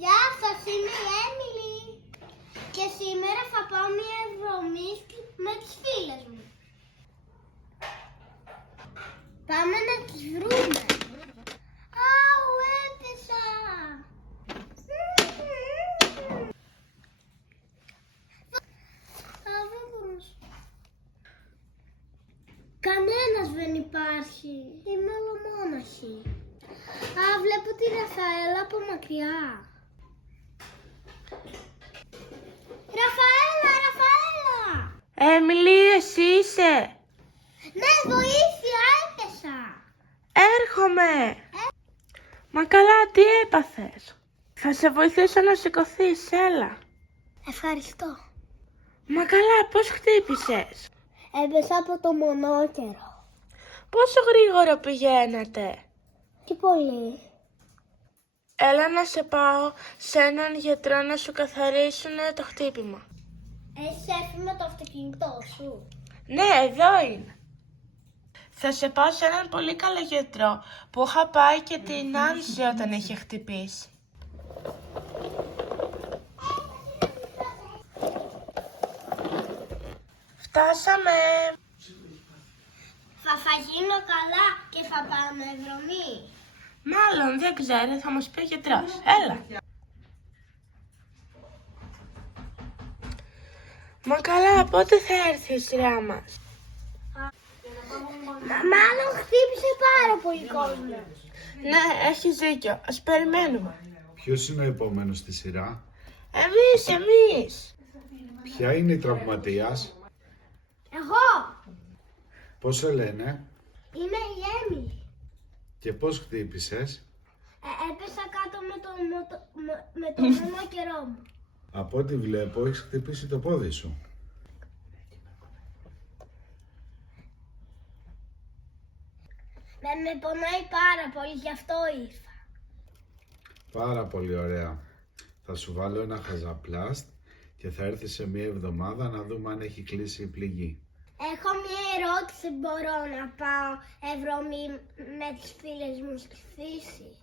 Γεια σας, είμαι η Έμιλι και σήμερα θα πάω μια εκδρομή με τις φίλες μου. Πάμε να τις βρούμε. Αου, έπεσα! Κανένας δεν υπάρχει. Είμαι ολομόναχη. Α, βλέπω τη Ραφαέλα από μακριά. Ραφαέλα! Έμιλι, εσύ είσαι? Ναι, βοήθεια, έπεσα. Έρχομαι. Μα καλά, τι έπαθες? Θα σε βοηθήσω να σηκωθείς, έλα. Ευχαριστώ. Μα καλά, πώς χτύπησες? Έπεσα από το μονόκερο. Πόσο γρήγορα πηγαίνατε? Τι πολύ. Έλα να σε πάω σε έναν γιατρό να σου καθαρίσουν το χτύπημα. Έχεις έρθει με το αυτοκίνητό σου? Ναι, εδώ είναι. Θα σε πάω σε έναν πολύ καλό γιατρό που είχα πάει και την Άνση όταν είχε χτυπήσει. Φτάσαμε. Θα γίνω καλά και θα πάμε εκδρομή. Μάλλον, δεν ξέρω, θα μας πει ο γιατρός. Έλα. Μα καλά, πότε θα έρθει η σειρά μας? Μάλλον χτύπησε πάρα πολύ κόσμο. Ναι, έχεις δίκιο. Ας περιμένουμε. Ποιος είναι ο επόμενος στη σειρά? Εμείς. Ποια είναι η τραυματίας? Εγώ Πώς σε λένε? είμαι η Έμιλι. Και πώς χτύπησες? Έπεσα κάτω με το μονόκερό μου. Από ό,τι βλέπω έχεις χτυπήσει το πόδι σου. Με πονάει πάρα πολύ, γι' αυτό ήρθα. Πάρα πολύ ωραία. Θα σου βάλω ένα χαζαπλάστ και θα έρθει σε μία εβδομάδα να δούμε αν έχει κλείσει η πληγή. Έχω μια ερώτηση, μπορώ να πάω εκδρομή με τις φίλες μου στη φύση?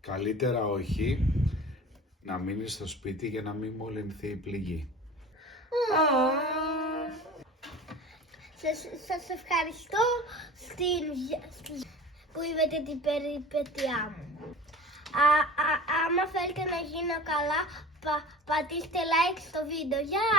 Καλύτερα όχι, να μείνεις στο σπίτι για να μην μολυνθεί η πληγή. Σας ευχαριστώ που είδατε την περιπέτειά μου. Άμα θέλετε να γίνω καλά, πατήστε like στο βίντεο. Γεια!